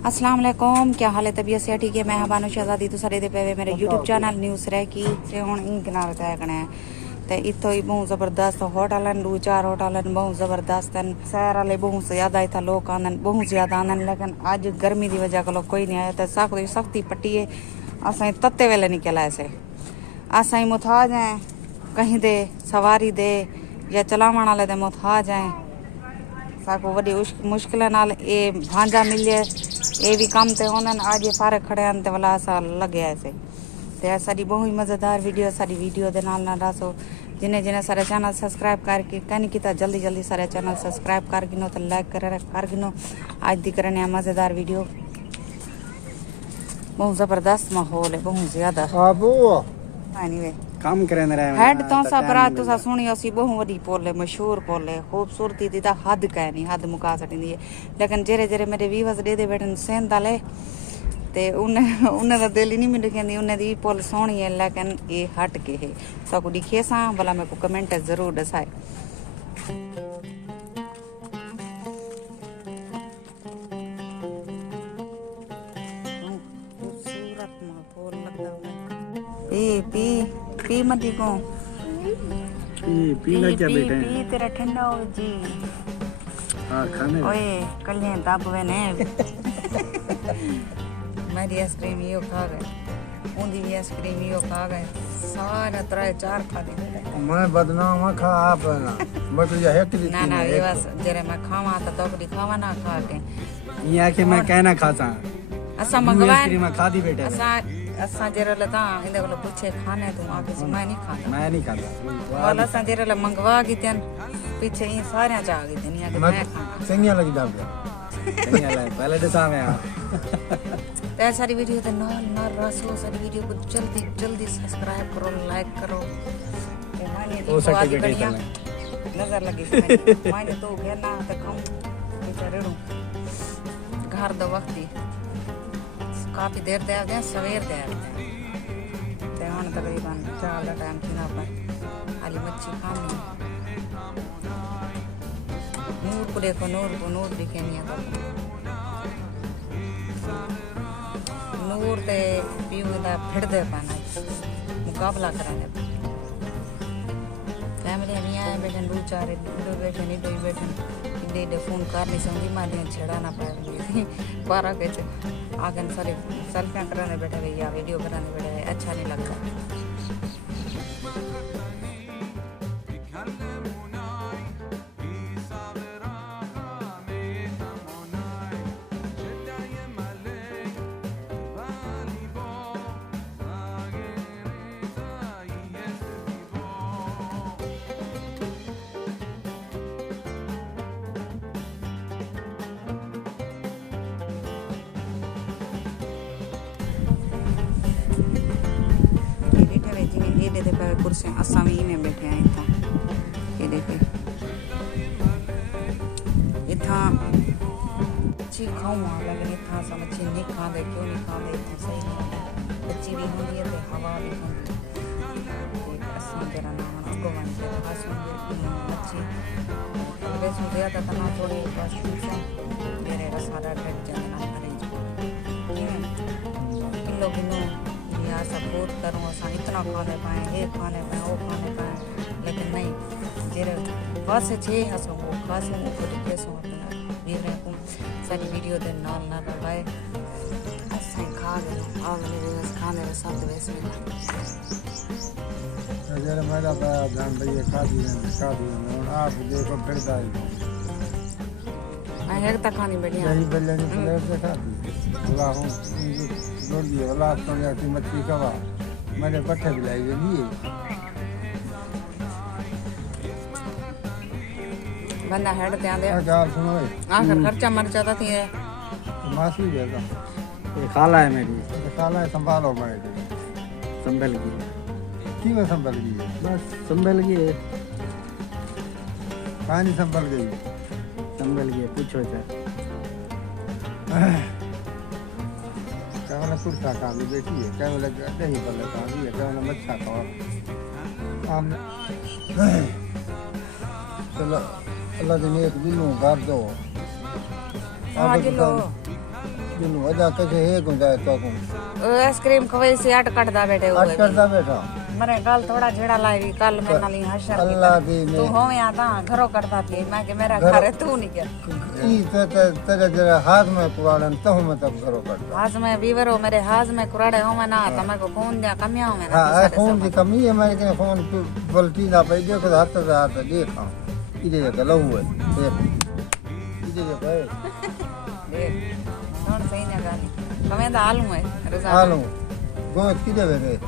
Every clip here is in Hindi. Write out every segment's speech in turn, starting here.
अस्सलाम वालेकुम, क्या हाल है? तबीयत से ठीक है? मैं हबानो शहजादी तो सारे दे पे मेरे यूट्यूब चैनल न्यूज़ रह की ते हुण इन किनारे तय कने ते इत्थों ही बहुत ज़बरदस्त होटल दो चार होटल बहुत ज़बरदस्त शहर वाले बहुत ज़्यादा इतना लोग आंदन बहुत ज़्यादा आंदन लेकिन अज गर्मी की वजह को कोई नहीं आया तो सख्ती पट्टी है असां तत्ते वेले निकल आए से असां मुथाज हैं कहीं दे सवारी दे या चलावन वाले दे मुथाज हैं साको वडी मुश्किल नाल ये भांजा मिले ये भी काम ते होंदन आज ये सारे खड़े हैं ते वाला सा लगे ऐसे ते साडी बहुत ही मज़ेदार वीडियो साडी वीडियो दे नाल ना रसो जिन्हें जिन्हें सारे चैनल सब्सक्राइब करके कहनी किता जल्दी जल्दी सारे चैनल सब्सक्राइब कर गिनो तो लाइक कर गिनो आज दी करने मज़ेदार वीडियो बहुत ज़बरदस्त माहौल है बहुत ज़्यादा एनीवे काम करने रहे हेड तो सा पर तो सा सुनी असी बहुत बड़ी पोले मशहूर पोले खूबसूरती दी ता हद कह नहीं हद मुका सकती है लेकिन जेरे जेरे मेरे व्यूअर्स दे बैठन सेंध वाले ते उन्हें दा दिल ही नहीं मिल कहंदी उन्हें दी पोल सोहनी है लेकिन ये हट के है साको दिखे सा भला मेरे को कमेंट जरूर दसाए खूबसूरत माहौल लगदा है पी मती को पी ना क्या बेटा पी तेरा ठंडा हो जी हां खाने ओए कल्ले दाबवे ने मेरी आइसक्रीम यो खा गए उनकी भी आइसक्रीम यो खा गए सारा तरह चार खा गए मैं बदनाम खा आप ना बट ये है कि ना ये बस जरे मैं खावा तो खावा ना खा के ये कि मैं कहना खाता असा मंगवाए आइसक्रीम खा दी बेटा असा जरे लता इंदे को पूछे खाने तुम आके मैं नहीं खाता वाला असा जरे मंगवा की तन पीछे ये सारे जा गई थी नहीं मैं खाना संगिया लगी दाब संगिया लगी पहले तो सामने आ ते सारी वीडियो ते नाल रसो सारी वीडियो को जल्दी जल्दी सब्सक्राइब करो लाइक करो ओ सर्टिफिकेट नजर लगी मैंने तो गया ना तो कम बेचारे घर दो वक्त ही काफी देर दे आते हैं सवेर दे आते हैं ते हुन तकरीबन 4 का टाइम थी ना पर आली मच्छी खानी नूर को देखो नूर दिखे नहीं है नूर ते पीऊ दा फिर दे पाना मुकाबला कराने फैमिली नहीं आए बैठे दो चार दो बैठे नहीं दो बैठे दे फोन कर नहीं समझी मालियां छेड़ा ना पाए बारह के आगे सारे सेल्फियाँ कराने बैठे भैया वीडियो बनाने बैठे अच्छा नहीं लगता ये दे पे कुर्सियां असां भी में बैठे हैं इतना ये देखे इतना मच्छी खाऊँ लेकिन इतना सा मच्छी नहीं खाते क्यों नहीं खाते इतना सही नहीं मच्छी भी होती है तो हवा भी होती है असां जरा नाम अगो बन गया मच्छी वैसे गया था तना थोड़ी बस मेरे सारा ढट जाना किलो किलो सपोर्ट करूँ असा इतना खाने पाए ये खाने पाए वो खाने पाए लेकिन नहीं तेरे बस छे हसो वो खास तरीके से वीर को सारी वीडियो दे नाल ना लगाए असा खा गए आगले बस खाने रे सब वैसे अगर मेरा ध्यान भैया खा दी आप देखो फिरता है मैं एक तक खानी बढ़िया यही बल्ले ने प्लेट पे खा दी अल्लाह हूं जोड़ दिए अल्लाह तो यार मच्छी कवा मैंने पट्टे भी लाई दिए बंदा हेड ते आंदे गाल सुनो भाई आखिर खर्चा मर जाता थी मासी जैसा ये खाला है मेरी खाला है संभालो मेरे संभल गई क्यों संभल गई बस संभल गई पानी संभल गई पूछो क्या वाला कुर्ता खा ली बेटी है क्या वाला दही वाला खा ली है क्या वाला मच्छा खाओ आम चलो अल्लाह दिन एक दिनों कर दो हाँ किलो जिन्हों वजह कैसे है गुंजा तो को आइसक्रीम खवाई से अट कटदा बैठे हुए अट करता बैठा मरे कल थोड़ा झेड़ा लाई कल मैं नाली हशर अल्लाह दी तू हो या ता घरो करता थी मैं के मेरा घर है तू नहीं कर ई तेरे जरा हाथ में कुरान तो हम तब करो कर हाज में बीवरो मेरे हाज में कुराड़े हो मैं ना तो मैं को फोन दिया कमिया हो मैं ना हां फोन की कमी है मैं के फोन पलटी ना पे देखो हाथ से हाथ देखा इधे के लहू है देख इधे के भाई देख कौन सही ना गाली कमें दा आलू है रोजा हालो गोश्त किधे वे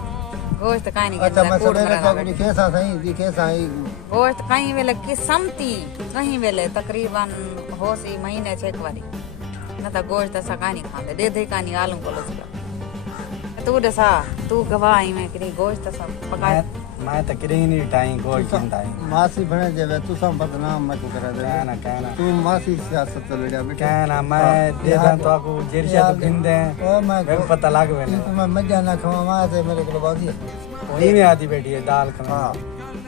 गोश्त काई नहीं अच्छा मैं सवेरे तो दिखे सही दिखे सही गोश्त कहीं वेले किस्मती कहीं वेले तकरीबन हो सी महीने छे एक बारी न तो गोश्त ऐसा काई नहीं खाते दे दे कानी आलू को लसला तू दसा तू गवाही में कि गोश्त ऐसा पका मैं तो करी नहीं टाइम कोई चिंता है मासी बने जेवे तू सब बदनाम मत करा दे कहना तू मासी सियासत लड़िया बेटा कहना मैं दे दा तो आपको जेरशा तो गिनदे ओ मैं मेरे को पता लग गया तू मैं मजा ना खावा मां से मेरे को बाकी वही में आती बेटी है दाल खा हां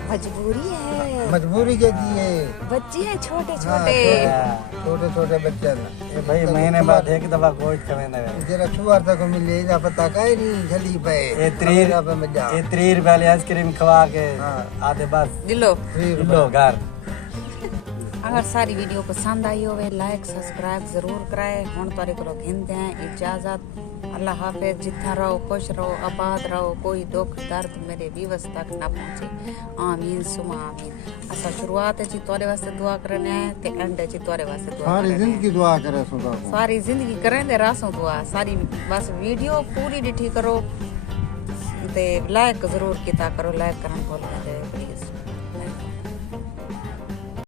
मजबूरी है मजबूरी के दिए बच्चे हैं छोटे हाँ, छोटे छोटे छोटे बच्चे ना ये भाई महीने बाद एक दफा गोश्त खवेंदा है जरा छुआर तक मिले ना पता काई नहीं जल्दी पे ये 3 पे मजा ये 3 रुपए वाली आइसक्रीम खवा के हाँ। आधे बस दिलो लो घर अगर सारी वीडियो पसंद आई हो लाइक सब्सक्राइब जरूर कराए हुन तारे को घिनते हैं इजाजत अल्लाह हाफिज जितना रहो खुश रहो आबाद रहो कोई दुख दर्द मेरे व्यूअर्स तक ना पहुंचे आमीन सुमा आमीन असा शुरुआत जी तोरे वास्ते दुआ करने हैं ते एंड जी तोरे वास्ते दुआ सारी जिंदगी दुआ करे सुदा सारी जिंदगी करें दे रासों दुआ सारी बस वीडियो पूरी डिठी करो ते लाइक जरूर किता करो लाइक करन भूल ना जाए